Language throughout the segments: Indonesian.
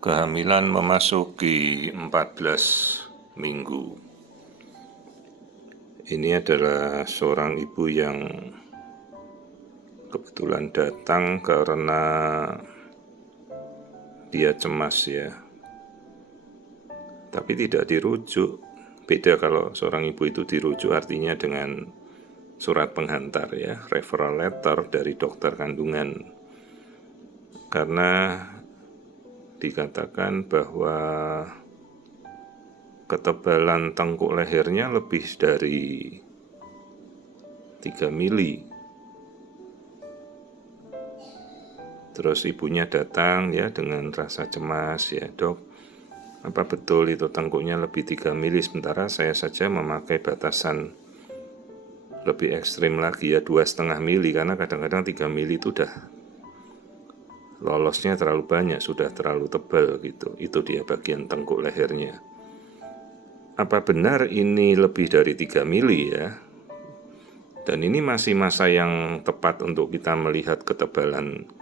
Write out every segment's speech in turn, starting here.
Kehamilan memasuki 14 minggu. Ini adalah seorang ibu yang kebetulan datang karena dia cemas ya. Tapi tidak dirujuk. Beda kalau seorang ibu itu dirujuk, artinya dengan surat penghantar ya, referral letter dari dokter kandungan. Karena dikatakan bahwa ketebalan tengkuk lehernya lebih dari 3 mili. Terus ibunya datang ya dengan rasa cemas ya, dok, apa betul itu tengkuknya lebih 3 mili, sementara saya saja memakai batasan lebih ekstrim lagi ya, 2,5 mili, karena kadang-kadang 3 mili itu udah lolosnya terlalu banyak, sudah terlalu tebal gitu. Itu dia bagian tengkuk lehernya. Apa benar ini lebih dari 3 mili ya? Dan ini masih masa yang tepat untuk kita melihat ketebalan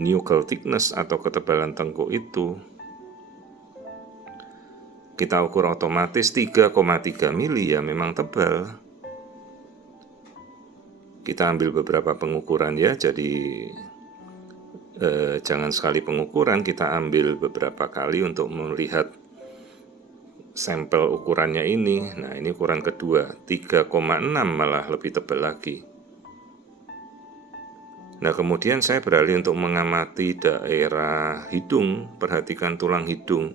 nuchal thickness atau ketebalan tengkuk itu. Kita ukur otomatis 3,3 mili ya, memang tebal. Kita ambil beberapa pengukuran ya, jadi jangan sekali pengukuran, kita ambil beberapa kali untuk melihat sampel ukurannya ini. Nah, ini ukuran kedua, 3,6 malah lebih tebal lagi. Nah, kemudian saya beralih untuk mengamati daerah hidung, perhatikan tulang hidung.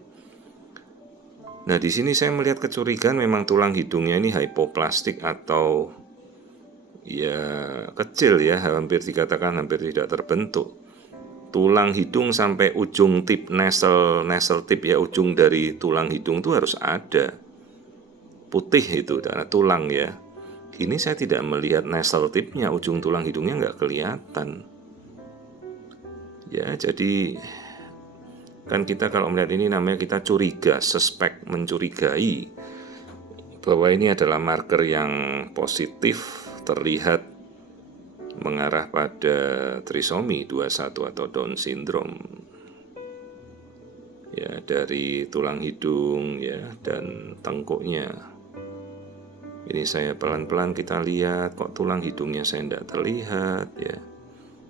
Nah, di sini saya melihat kecurigaan memang tulang hidungnya ini hypoplastik atau ya kecil ya, hampir dikatakan hampir tidak terbentuk. Tulang hidung sampai ujung tip nasal tip ya, ujung dari tulang hidung itu harus ada. Putih itu karena tulang ya. Ini saya tidak melihat nasal tipnya, ujung tulang hidungnya nggak kelihatan. Ya, jadi kan kita kalau melihat ini namanya kita curiga, suspek, mencurigai bahwa ini adalah marker yang positif, terlihat mengarah pada trisomi 21 atau Down syndrome. Ya, dari tulang hidung ya dan tengkuknya. Ini saya pelan-pelan kita lihat, kok tulang hidungnya saya tidak terlihat ya.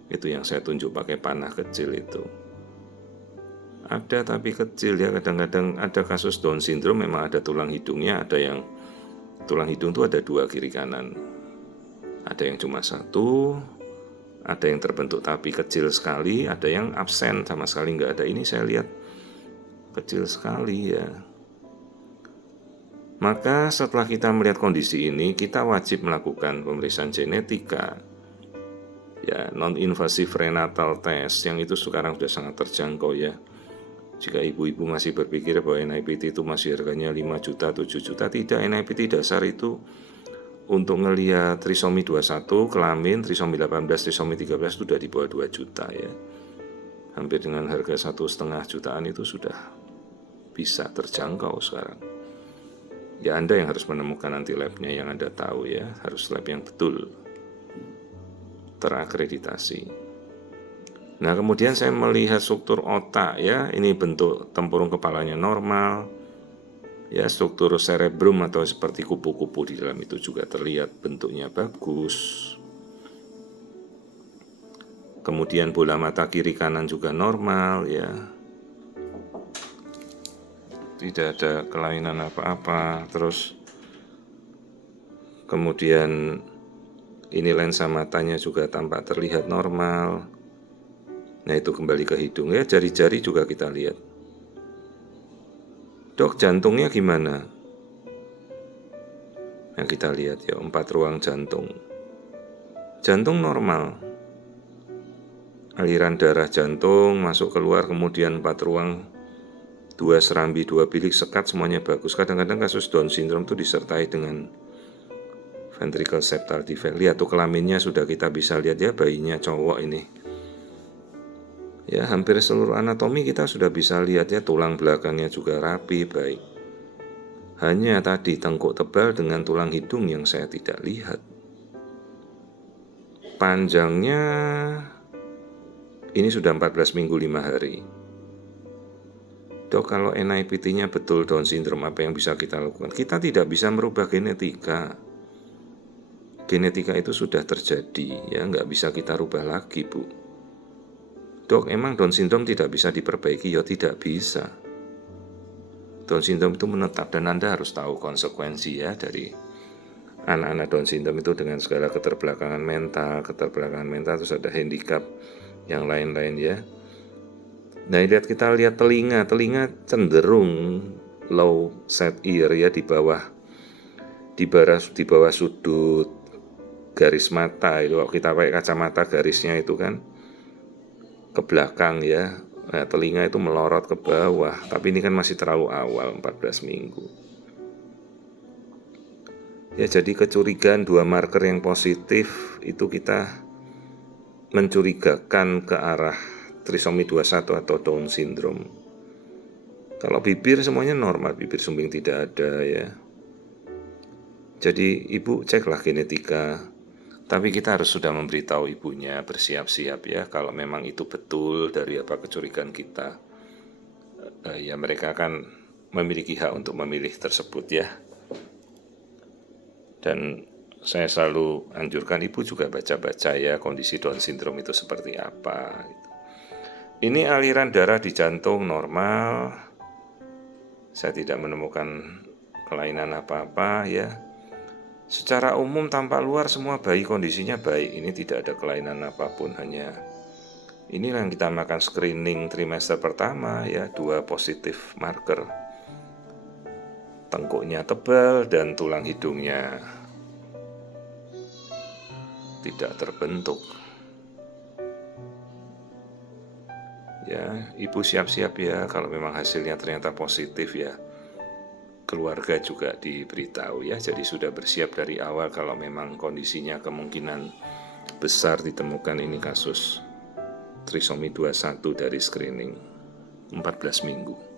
Itu yang saya tunjuk pakai panah kecil itu. Ada tapi kecil ya, kadang-kadang ada kasus Down syndrome memang ada tulang hidungnya, ada yang tulang hidung itu ada 2 kiri kanan. Ada yang cuma 1, ada yang terbentuk tapi kecil sekali, ada yang absen sama sekali nggak ada. Ini saya lihat kecil sekali ya. Maka setelah kita melihat kondisi ini, kita wajib melakukan pemeriksaan genetika. Ya, non-invasive prenatal test yang itu sekarang sudah sangat terjangkau ya. Jika ibu-ibu masih berpikir bahwa NIPT itu masih harganya 5 juta, 7 juta, tidak. NIPT dasar itu untuk ngelihat trisomi 21, kelamin, trisomi 18, trisomi 13 itu sudah di bawah 2 juta ya. Hampir dengan harga 1,5 jutaan itu sudah bisa terjangkau sekarang. Ya, Anda yang harus menemukan nanti labnya yang Anda tahu ya, harus lab yang betul, terakreditasi. Nah, kemudian saya melihat struktur otak ya, ini bentuk tempurung kepalanya normal. Ya, struktur cerebrum atau seperti kupu-kupu di dalam itu juga terlihat bentuknya bagus. Kemudian bola mata kiri kanan juga normal ya. Tidak ada kelainan apa-apa. Terus kemudian ini lensa matanya juga tampak terlihat normal. Nah, itu kembali ke hidung ya, jari-jari juga kita lihat. Dok, jantungnya gimana? Nah, kita lihat ya, 4 ruang jantung. Jantung normal. Aliran darah jantung masuk keluar, kemudian 4 ruang, 2 serambi, 2 bilik sekat, semuanya bagus. Kadang-kadang kasus Down syndrome itu disertai dengan ventricle septal defect. Lihat tuh kelaminnya sudah kita bisa lihat ya, bayinya cowok ini. Ya, hampir seluruh anatomi kita sudah bisa lihat ya, tulang belakangnya juga rapi, baik. Hanya tadi tengkuk tebal dengan tulang hidung yang saya tidak lihat. Panjangnya ini sudah 14 minggu 5 hari. Dok, kalau NIPT-nya betul Down syndrome, apa yang bisa kita lakukan? Kita tidak bisa merubah genetika. Genetika itu sudah terjadi, ya nggak bisa kita rubah lagi, Bu. Dok, emang Down syndrome tidak bisa diperbaiki? Ya tidak bisa. Down syndrome itu menetap, dan Anda harus tahu konsekuensi ya dari anak-anak Down syndrome itu dengan segala keterbelakangan mental, terus ada handicap yang lain-lain ya. Nah, kita lihat telinga cenderung low set ear ya, di bawah sudut garis mata itu. Kalau kita pakai kacamata, garisnya itu kan ke belakang ya. Nah, telinga itu melorot ke bawah, tapi ini kan masih terlalu awal, 14 minggu. Ya, jadi kecurigaan 2 marker yang positif itu kita mencurigakan ke arah trisomi 21 atau Down syndrome. Kalau bibir semuanya normal, bibir sumbing tidak ada ya. Jadi ibu ceklah genetika. Tapi kita harus sudah memberitahu ibunya, bersiap-siap ya, kalau memang itu betul dari apa kecurigaan kita. Ya mereka akan memiliki hak untuk memilih tersebut ya. Dan saya selalu anjurkan ibu juga baca-baca ya kondisi Down syndrome itu seperti apa. Ini aliran darah di jantung normal. Saya tidak menemukan kelainan apa-apa ya. Secara umum tampak luar semua bayi kondisinya baik. Ini tidak ada kelainan apapun, hanya inilah yang kita makan screening trimester pertama ya, 2 positif marker. Tengkuknya tebal dan tulang hidungnya tidak terbentuk. Ya, ibu siap-siap ya kalau memang hasilnya ternyata positif ya. Keluarga juga diberitahu ya, jadi sudah bersiap dari awal kalau memang kondisinya kemungkinan besar ditemukan ini kasus trisomi 21 dari screening 14 minggu.